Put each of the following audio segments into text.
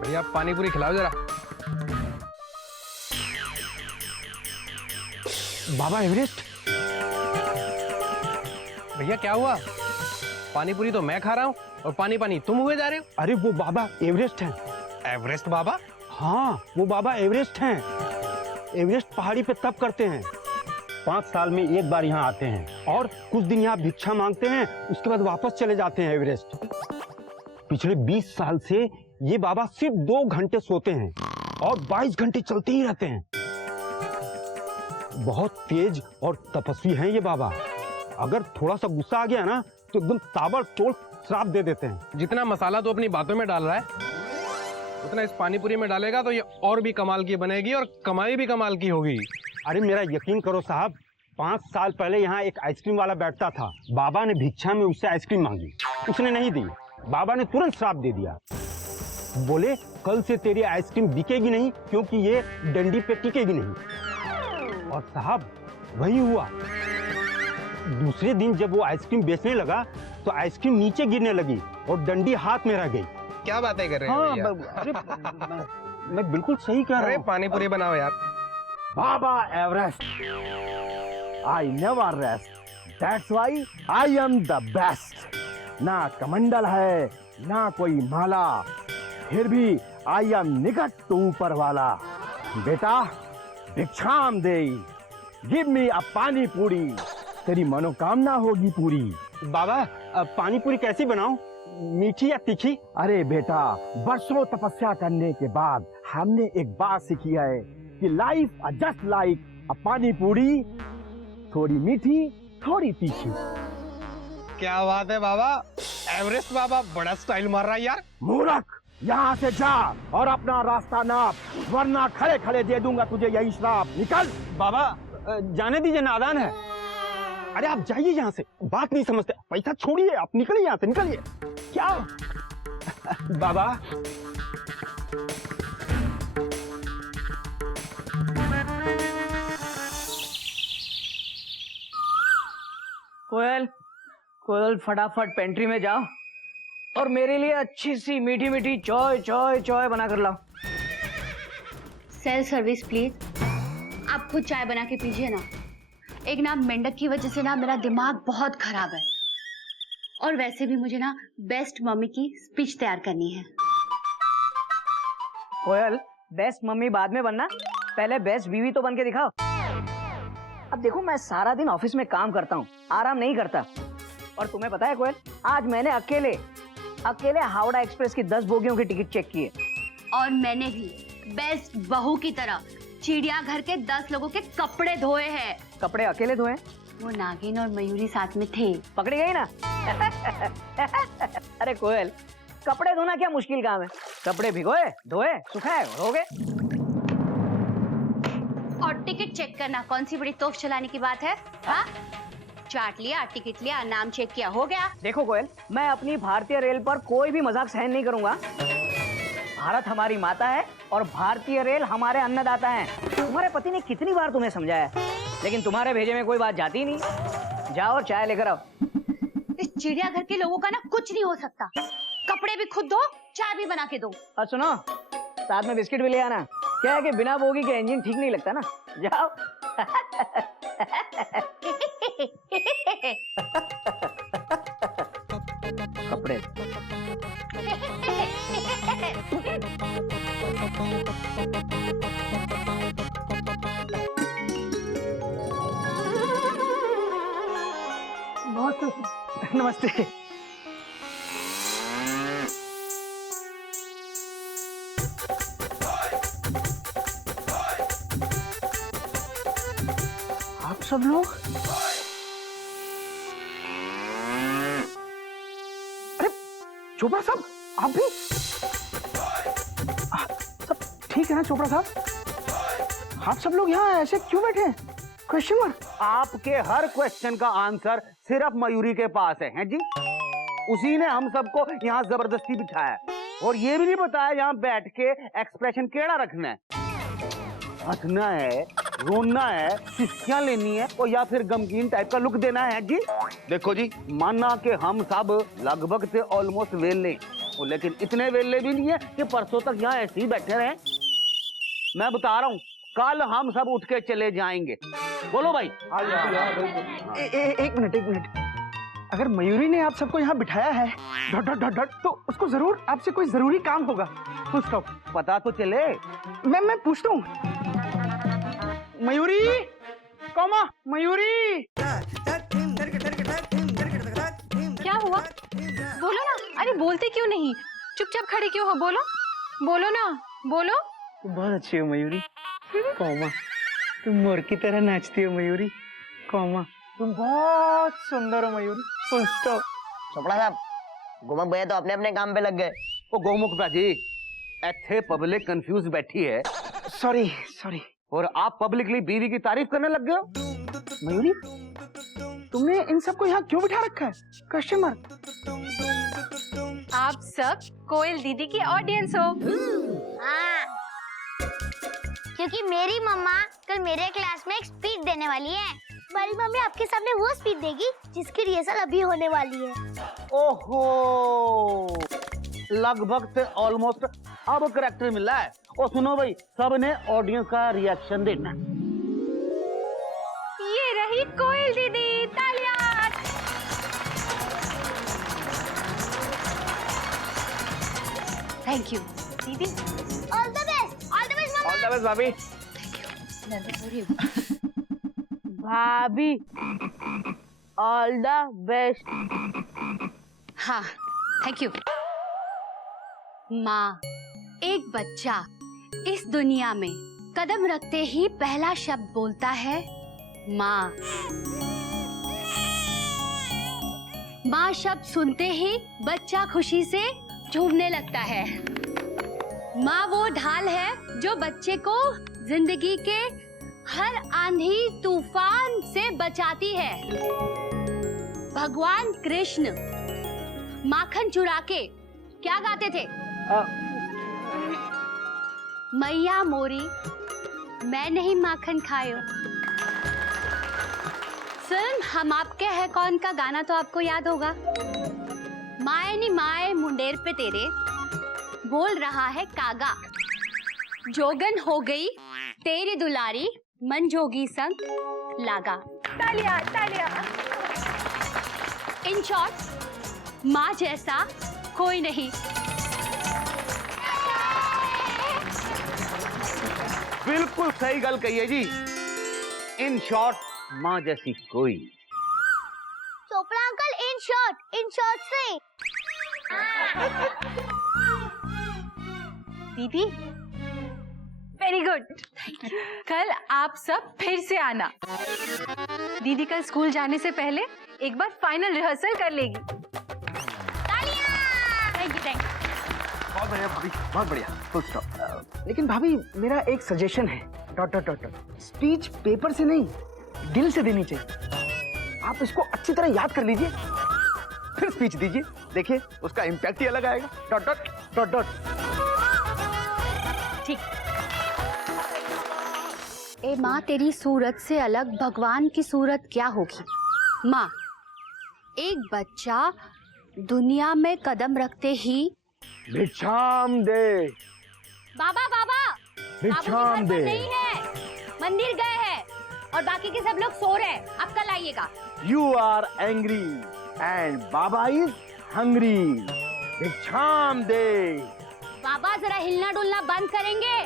भैया पानी पूरी खिलाओ जरा। बाबा एवरेस्ट। भैया क्या हुआ? पानी पूरी तो मैं खा रहा हूँ और पानी पानी तुम हुए जा रहे हो। अरे वो बाबा एवरेस्ट हैं। एवरेस्ट बाबा? हाँ वो बाबा एवरेस्ट हैं। एवरेस्ट पहाड़ी पे तप करते हैं। 5 साल में एक बार यहाँ आते हैं और कुछ दिन यहाँ भिक्षा मांगते हैं, उसके बाद वापस चले जाते हैं एवरेस्ट। पिछले 20 साल से ये बाबा सिर्फ 2 घंटे सोते हैं और 22 घंटे चलते ही रहते हैं। बहुत तेज और तपस्वी हैं ये बाबा। अगर थोड़ा सा गुस्सा आ गया ना तो एकदम ताबड़तोड़ श्राप दे देते हैं। जितना मसाला तो अपनी बातों में डाल रहा है, उतना इस पानी पूरी में डालेगा तो ये और भी कमाल की बनेगी और कमाई भी कमाल की होगी। अरे मेरा यकीन करो साहब, 5 साल पहले यहाँ एक आइसक्रीम वाला बैठता था। बाबा ने भिक्षा में उससे आइसक्रीम मांगी, उसने नहीं दी। बाबा ने तुरंत श्राप दे दिया। बोले कल से तेरी आइसक्रीम बिकेगी नहीं, क्योंकि ये डंडी पे टिकेगी नहीं। और साहब वही हुआ। दूसरे दिन जब वो आइसक्रीम बेचने लगा तो आइसक्रीम नीचे गिरने लगी और डंडी हाथ में रह गई। क्या बातें कर रहे हैं भैया? अरे मैं बिल्कुल सही कह रहा अरे हूँ। पानी पूरी बनाओ यार। Baba Everest. I never rest. That's why I am the best. ना कमंडल है, ना कोई माला, फिर भी I am निकट तो ऊपर वाला। बेटा, भिक्षाम दे, give me a पानी पूरी, तेरी मनोकामना होगी पूरी। बाबा पानी पूरी कैसी बनाऊं, मीठी या तीखी? अरे बेटा, बरसों तपस्या करने के बाद हमने एक बात सीखी है कि लाइफ जस्ट लाइक अ पानी पूरी, थोड़ी मीठी थोड़ी तीखी। क्या बात है बाबा, एवरेस्ट बाबा बड़ा स्टाइल मार रहा है यार। मूर्ख, यहाँ से जा और अपना रास्ता नाप, वरना खड़े खड़े दे दूंगा तुझे यही श्राप। निकल। बाबा जाने दीजिए, नादान है। अरे आप जाइए यहाँ से, बात नहीं समझते। पैसा छोड़िए, आप निकलिए यहाँ से, निकलिए। क्या बाबा? कोयल, कोयल फटाफट पेंट्री में जाओ और मेरे लिए अच्छी सी मीठी मीठी चाय चाय चाय बना कर लाओ। Self service please. आप खुद चाय बना के पीजिए ना। एक ना मेंढक की वजह से ना मेरा दिमाग बहुत खराब है, और वैसे भी मुझे ना बेस्ट मम्मी की स्पीच तैयार करनी है। कोयल, बेस्ट मम्मी बाद में बनना, पहले बेस्ट बीवी तो बन के दिखाओ। अब देखो, मैं सारा दिन ऑफिस में काम करता हूँ, आराम नहीं करता। और तुम्हें पता है कोयल, आज मैंने अकेले हावड़ा एक्सप्रेस की 10 बोगियों की टिकट चेक की है। और मैंने भी बेस्ट बहू की तरह चिड़ियाघर के 10 लोगों के कपड़े धोए हैं। कपड़े अकेले धोए? वो नागिन और मयूरी साथ में थे। पकड़ी गई ना? अरे कोयल, कपड़े धोना क्या मुश्किल काम है? कपड़े भिगोए, धोए, सुखाए और हो गए। और टिकट चेक करना कौन सी बड़ी तोफ चलाने की बात है? हाँ, चार्ट लिया, टिकट लिया, नाम चेक किया, हो गया। देखो कोयल, मैं अपनी भारतीय रेल पर कोई भी मजाक सहन नहीं करूंगा। भारत हमारी माता है और भारतीय रेल हमारे अन्नदाता हैं। तुम्हारे पति ने कितनी बार तुम्हें समझाया, लेकिन तुम्हारे भेजे में कोई बात जाती नहीं। जाओ और चाय लेकर आओ। इस चिड़ियाघर के लोगों का ना कुछ नहीं हो सकता। कपड़े भी खुद धो, चाय भी बना के दो। और सुनो, साथ में बिस्किट भी ले आना। क्या है कि बिना बोगी के इंजन ठीक नहीं लगता ना। जाओ। कपड़े बहुत। नमस्ते। आप सब लोग? अरे चोपड़ा साहब, आप भी? सब ठीक है ना चोपड़ा साहब? आप सब लोग यहाँ ऐसे क्यों बैठे हैं? Question mark. आपके हर क्वेश्चन का आंसर सिर्फ मयूरी के पास है, हैं जी? उसी ने हम सबको यहाँ जबरदस्ती बिठाया और ये भी नहीं बताया यहाँ बैठ के एक्सप्रेशन केड़ा रखना है। हंसना है, रोना है, सिस्कियां लेनी है और या फिर गमगीन टाइप का लुक देना है जी। देखो जी, माना कि हम सब लगभग से ऑलमोस्ट वेले, लेकिन इतने वेले भी नहीं है कि परसों तक यहाँ ऐसे ही बैठे रहे। मैं बता रहा हूँ, कल हम सब उठ के चले जाएंगे। बोलो भाई। एक मिनट, अगर मयूरी ने आप सबको यहाँ बिठाया है डॉट डॉट डॉट डॉट, तो उसको जरूर आपसे कोई जरूरी काम होगा। पूछता हूँ, पता तो चले। मैं पूछता हूँ, मयूरी कौमा, मयूरी। क्या हुआ? बोलो ना। अरे बोलते क्यों नहीं? चुपचाप खड़े क्यों हो? बोलो बोलो ना, बोलो। तुम बहुत अच्छी हो मयूरी, कौमा। तुम मोर की तरह नाचती हो मयूरी, कौमा। तुम बहुत सुंदर हो मयूरी, फुल स्टॉप। चोपड़ा साहब, गोमुख भैया तो अपने अपने काम पे लग गए। ओ गोमुख जी, ऐसे पब्लिक कंफ्यूज बैठी है सॉरी। और आप पब्लिकली बीवी की तारीफ करने लग गए हो। मयूरी, तुमने इन सबको यहाँ क्यों बिठा रखा है? Question mark. आप सब कोयल दीदी की ऑडियंस हो। हाँ, क्योंकि मेरी मम्मा कल मेरे क्लास में एक स्पीच देने वाली है। बड़ी मम्मी आपके सामने वो स्पीच देगी जिसकी रिहर्सल अभी होने वाली है। ओहो, लगभग से ऑलमोस्ट अब करेक्टर मिला है। और सुनो भाई, सबने ऑडियंस का रिएक्शन देना। ये रही कोयल दीदी, तालियां। थैंक यू दीदी। ऑल द बेस्ट मम्मा। ऑल द बेस्ट भाभी। नर्वस हो रही हूँ। भाभी, ऑल द बेस्ट। हाँ, थैंक यू। माँ, एक बच्चा इस दुनिया में कदम रखते ही पहला शब्द बोलता है माँ। माँ शब्द सुनते ही बच्चा खुशी से झूमने लगता है। माँ वो ढाल है जो बच्चे को जिंदगी के हर आंधी तूफान से बचाती है। भगवान कृष्ण माखन चुरा के क्या गाते थे? मैया मोरी मैं नहीं माखन खायो। फिल्म हम आपके है कौन का गाना तो आपको याद होगा। माए नी माए मुंडेर पे तेरे बोल रहा है कागा, जोगन हो गई तेरी दुलारी मन जोगी संग लागा। तालियां तालियां। इन शॉर्ट, माँ जैसा कोई नहीं। बिल्कुल सही गल कही है जी। इन शॉर्ट, माँ जैसी कोई। चोपड़ा अंकल, इन शॉर्ट से। दीदी, वेरी गुड। कल आप सब फिर से आना। दीदी कल स्कूल जाने से पहले एक बार फाइनल रिहर्सल कर लेगी। Thank you. बहुत बढ़िया भाभी, बहुत बढ़िया, फुल स्टॉप। लेकिन भाभी, मेरा एक सजेशन है, dot dot dot dot. Speech paper से नहीं, दिल से देनी चाहिए। आप इसको अच्छी तरह याद कर लीजिए, फिर स्पीच दीजिए, देखिए उसका इम्पैक्ट ही अलग आएगा। Dot dot dot dot. ठीक। ए माँ, तेरी सूरत से अलग भगवान की सूरत क्या होगी? माँ, एक बच्चा दुनिया में कदम रखते ही भिक्षाम दे। बाबा भिक्षाम दे। नहीं है, मंदिर गए हैं और बाकी के सब लोग सो रहे हैं। आप कल आइएगा। You are angry and Baba is hungry. भिक्षाम दे। बाबा जरा हिलना डुलना बंद करेंगे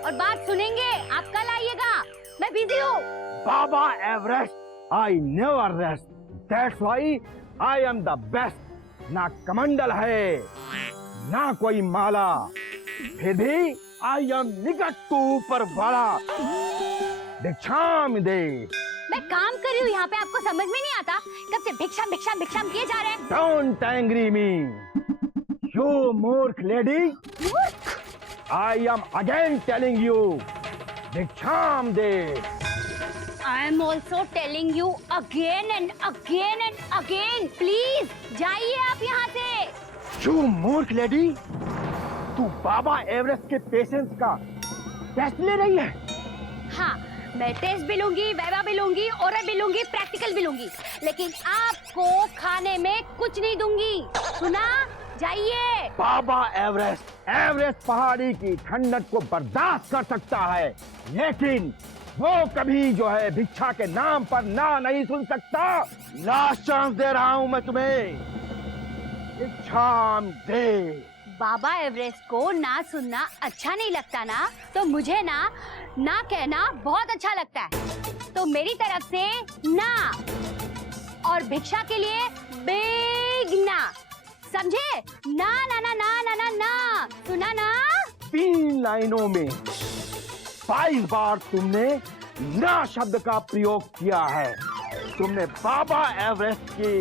और बात सुनेंगे। आप कल आइएगा, मैं बिजी हूँ। Baba Everest, I never rest. That's why I am the best. ना कमंडल है, ना कोई माला, फिर भी I am निकट तू ऊपर वाला। भिक्षाम दे। मैं काम कर रही हूँ यहाँ पे, आपको समझ में नहीं आता? कब से भिक्षाम भिक्षाम भिक्षाम किए जा रहे हैं? Don't angry me, you मूर्ख lady. I am again telling you, भिक्षाम they. I am also telling you again and again and again. Please, जाइए आप यहाँ से। You मूर्ख लेडी, तू बाबा एवरेस्ट के पेशेंस का टेस्ट ले रही है? हाँ, मैं टेस्ट भी लूंगी, वाइवा भी लूंगी, ओरल भी लूंगी, प्रैक्टिकल भी लूंगी, लेकिन आपको खाने में कुछ नहीं दूंगी, सुना? जाइए। बाबा एवरेस्ट पहाड़ी की ठंडक को बर्दाश्त कर सकता है, लेकिन वो कभी जो है भिक्षा के नाम पर ना नहीं सुन सकता। लास्ट चांस दे रहा हूं मैं तुम्हें, इच्छाम दे। बाबा एवरेस्ट को ना सुनना अच्छा नहीं लगता ना, तो मुझे ना कहना बहुत अच्छा लगता है। तो मेरी तरफ से ना, और भिक्षा के लिए बिग ना, समझे? ना ना ना ना ना ना ना, सुना ना? 3 लाइनों में 22 बार तुमने ना शब्द का प्रयोग किया है। तुमने बाबा एवरेस्ट के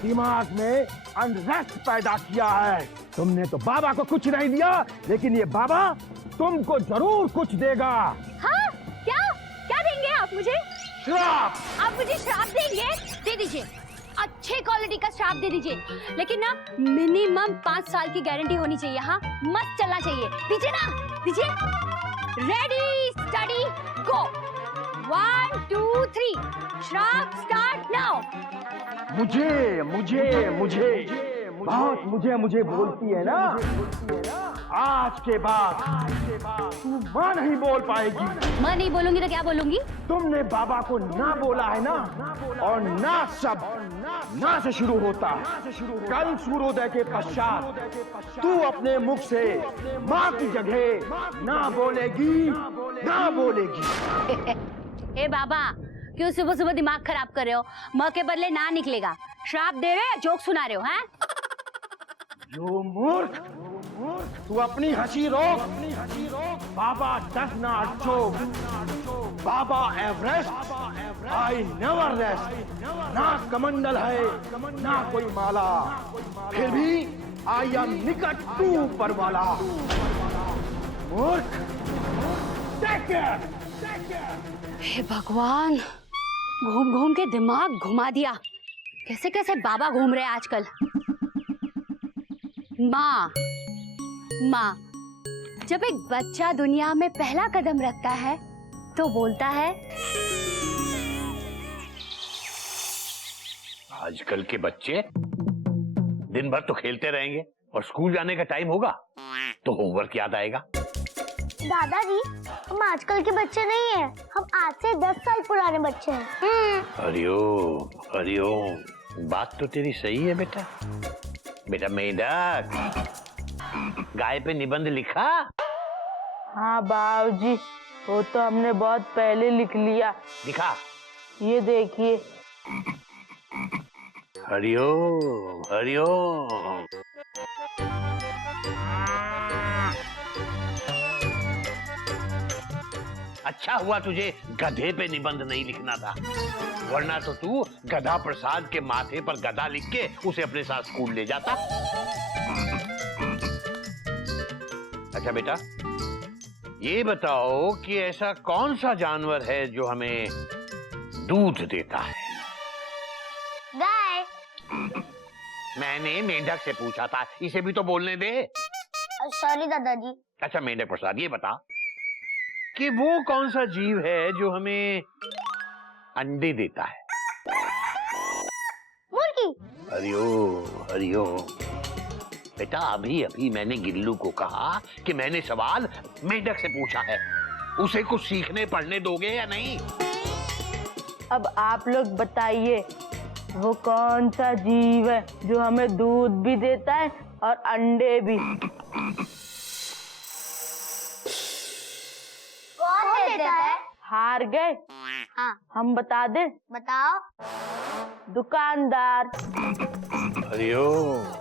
दिमाग में अनरेस्ट पैदा किया है। तुमने तो बाबा को कुछ नहीं दिया, लेकिन ये बाबा तुमको जरूर कुछ देगा। हाँ? क्या देंगे आप मुझे? श्राप। आप मुझे श्राप देंगे? दे दीजिए, अच्छे क्वालिटी का श्राप दे दीजिए, लेकिन ना मिनिमम 5 साल की गारंटी होनी चाहिए। हाँ, मस्त चलना चाहिए। दीजिए ना, दीजिए। रेडी, स्टडी, गो। 1 2 3, श्राप स्टार्ट नाउ। मुझे बोलती है ना, आज के बाद तू माँ नहीं बोल पाएगी। मैं नहीं बोलूंगी तो क्या बोलूंगी? तुमने बाबा को ना बोला है ना, और ना शब्द ना से शुरू होता है। कल सूर्योदय के पश्चात तू अपने मुख से माँ की जगह ना बोलेगी। ए बाबा, क्यों सुबह सुबह दिमाग खराब कर रहे हो? माँ के बदले ना निकलेगा। श्राप दे रहे हो, जोक सुना रहे हो? हैं? जो मूर्ख, तू अपनी हंसी रोक। Baba does not joke. Baba Everest I never rest. ना कमंडल है ना कोई माला, फिर भी आई एम निकट टू ऊपर वाला। मूर्ख, टेक केयर। हे भगवान, घूम घूम के दिमाग घुमा दिया। कैसे कैसे बाबा घूम रहे हैं आजकल। माँ, जब एक बच्चा दुनिया में पहला कदम रखता है तो बोलता है। आजकल के बच्चे दिन भर तो खेलते रहेंगे और स्कूल जाने का टाइम होगा तो होमवर्क याद आएगा। दादाजी, हम आजकल के बच्चे नहीं हैं, हम आज से 10 साल पुराने बच्चे हैं। हरिओम, बात तो तेरी सही है बेटा। मेंढक, गाय पे निबंध लिखा? हाँ बाबूजी, वो तो हमने बहुत पहले लिख लिया। दिखा। ये देखिए। हरिओम। अच्छा हुआ तुझे गधे पे निबंध नहीं लिखना था, वरना तो तू गधा प्रसाद के माथे पर गधा लिख के उसे अपने साथ स्कूल ले जाता। अच्छा बेटा, ये बताओ कि ऐसा कौन सा जानवर है जो हमें दूध देता है? गाय। मैंने मेंढक से पूछा था, इसे भी तो बोलने दे। सॉरी दादाजी। अच्छा मेंढक प्रसाद, ये बता कि वो कौन सा जीव है जो हमें अंडे देता है? मुर्गी। हरिओम। बेटा, अभी मैंने गिल्लू को कहा कि मैंने सवाल मेंढक से पूछा है, उसे कुछ सीखने पढ़ने दोगे या नहीं? अब आप लोग बताइए, वो कौन सा जीव है जो हमें दूध भी देता है और अंडे भी? कौन देता है? हार गए? हाँ। हम बता दें? बताओ। दुकानदार। हरिओम।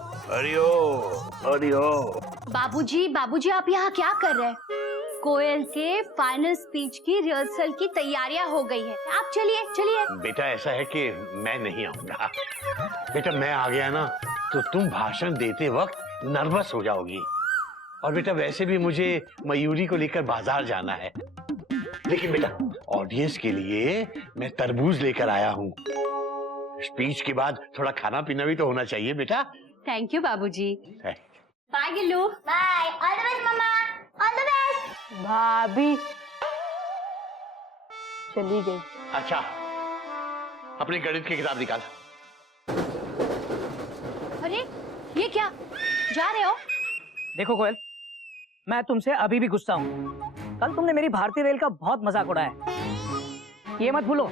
बाबूजी, आप यहाँ क्या कर रहे हैं? कोयल के फाइनल स्पीच की रिहर्सल की तैयारियां हो गई है, आप चलिए। बेटा, ऐसा है कि मैं नहीं आऊंगा। बेटा, मैं आ गया ना तो तुम भाषण देते वक्त नर्वस हो जाओगी, और बेटा वैसे भी मुझे मयूरी को लेकर बाजार जाना है। लेकिन बेटा, ऑडियंस के लिए मैं तरबूज लेकर आया हूँ। स्पीच के बाद थोड़ा खाना पीना भी तो होना चाहिए बेटा। थैंक यू बाबूजी। Bye Gillu. Bye. All the best मम्मा। All the best. भाभी चली गई। अच्छा, अपनी गणित की किताब निकाल। अरे ये क्या, जा रहे हो? देखो कोयल, मैं तुमसे अभी भी गुस्सा हूँ। कल तुमने मेरी भारतीय रेल का बहुत मजाक उड़ाया। ये मत भूलो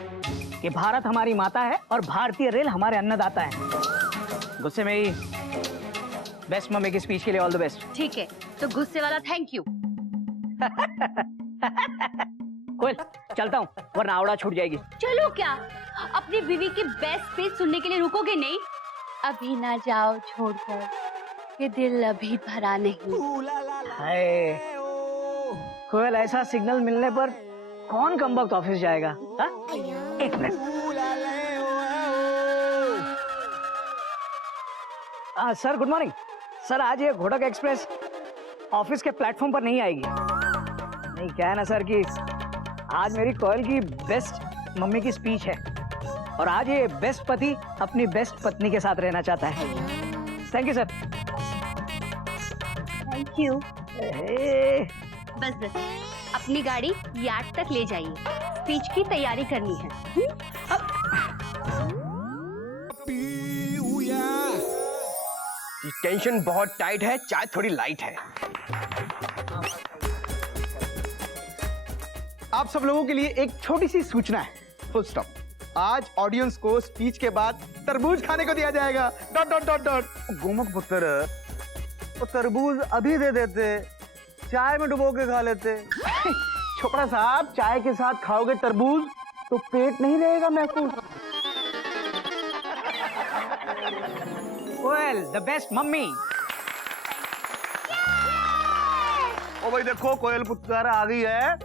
कि भारत हमारी माता है और भारतीय रेल हमारे अन्नदाता है। गुस्से में ही बेस्ट मम्मी की स्पीच के लिए ऑल द बेस्ट। ठीक है, तो गुस्से वाला थैंक यू। कोयल चलता हूँ वरना आवड़ा छूट जाएगी। चलो क्या, अपनी बीवी की बेस्ट स्पीच सुनने के लिए रुकोगे नहीं? अभी ना जाओ छोड़कर, ये दिल अभी भरा नहीं। हाय कोयल, ऐसा सिग्नल मिलने पर कौन कमबख्त ऑफिस जाएगा? हा? एक minute. Sir good morning. Sir आज ये घोड़क एक्सप्रेस ऑफिस के प्लेटफॉर्म पर नहीं आएगी। नहीं क्या है ना सर कि आज मेरी कोयल की बेस्ट मम्मी की स्पीच है और आज ये बेस्ट पति अपनी बेस्ट पत्नी के साथ रहना चाहता है। Thank you sir. Thank you. बस बस, अपनी गाड़ी यार्ड तक ले जाइए, स्पीच की तैयारी करनी है। टेंशन बहुत टाइट है, चाय थोड़ी लाइट है। आप सब लोगों के लिए एक छोटी सी सूचना है। Full stop. आज ऑडियंस को स्पीच के बाद तरबूज खाने को दिया जाएगा। Dot dot dot dot. Gomukh पुत्र, वो तरबूज अभी दे देते, चाय में डुबो के खा लेते। छोकरा साहब, चाय के साथ खाओगे तरबूज तो पेट नहीं रहेगा महफूज। कोयल द बेस्ट मम्मी। ओ भाई देखो, कोयल पुत्र आ गई है।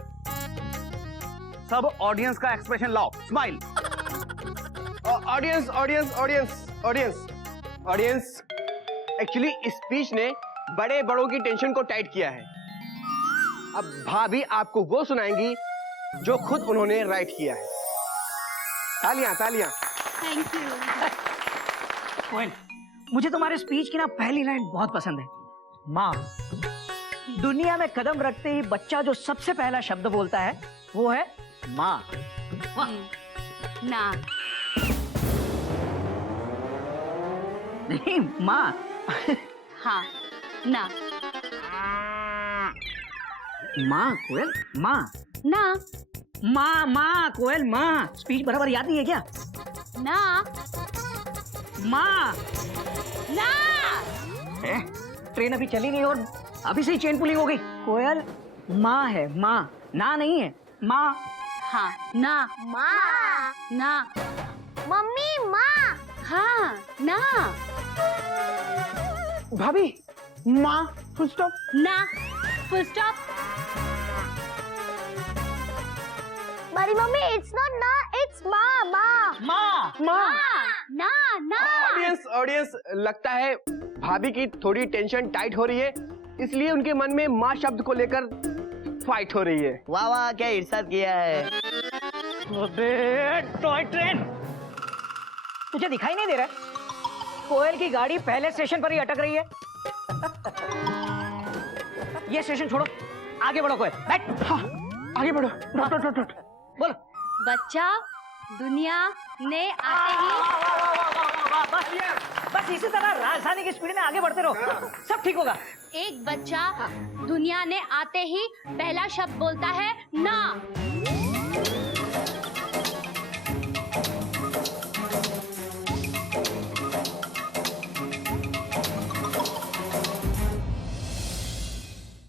सब ऑडियंस का एक्सप्रेशन लाओ, smile. Audience audience audience audience audience, actually speech ने बड़े बड़ों की टेंशन को टाइट किया है। अब भाभी आपको वो सुनाएंगी जो खुद उन्होंने राइट किया है। तालियां तालियां। Thank you. कोयल, मुझे तुम्हारे स्पीच की ना पहली लाइन बहुत पसंद है। माँ। दुनिया में कदम रखते ही बच्चा जो सबसे पहला शब्द बोलता है वो है माँ। ना नहीं माँ। हाँ ना। माँ कोयल, माँ ना माँ माँ कोयल माँ। स्पीच बराबर याद नहीं है क्या? ना माँ ना। ट्रेन अभी चली नहीं और अभी से ही चेन पुलिंग हो गई। कोयल माँ है, माँ ना नहीं है। माँ। हाँ ना। माँ। ना। मम्मी माँ। हाँ ना। भाभी, माँ फुल स्टॉप। ना फुल स्टॉप। बड़ी मम्मी, इट्स नॉट ना, इट्स माँ माँ। माँ माँ। ना ना। ऑडियंस ऑडियंस, लगता है भाभी की थोड़ी टेंशन टाइट हो रही है, इसलिए उनके मन में माँ शब्द को लेकर फाइट हो रही है। वाह वाह, क्या इरशाद किया है। टॉय ट्रेन, तुझे दिखाई नहीं दे रहा है? कोयल की गाड़ी पहले स्टेशन पर ही अटक रही है। ये स्टेशन छोड़ो, आगे बढ़ो। कोयल बैठ। हाँ, आगे बढ़ो। Dot dot dot dot. बोलो। बच्चा दुनिया ने आते ही। बस इसी तरह राजधानी की स्पीड में आगे बढ़ते रहो, सब ठीक होगा। एक बच्चा दुनिया ने आते ही पहला शब्द बोलता है ना।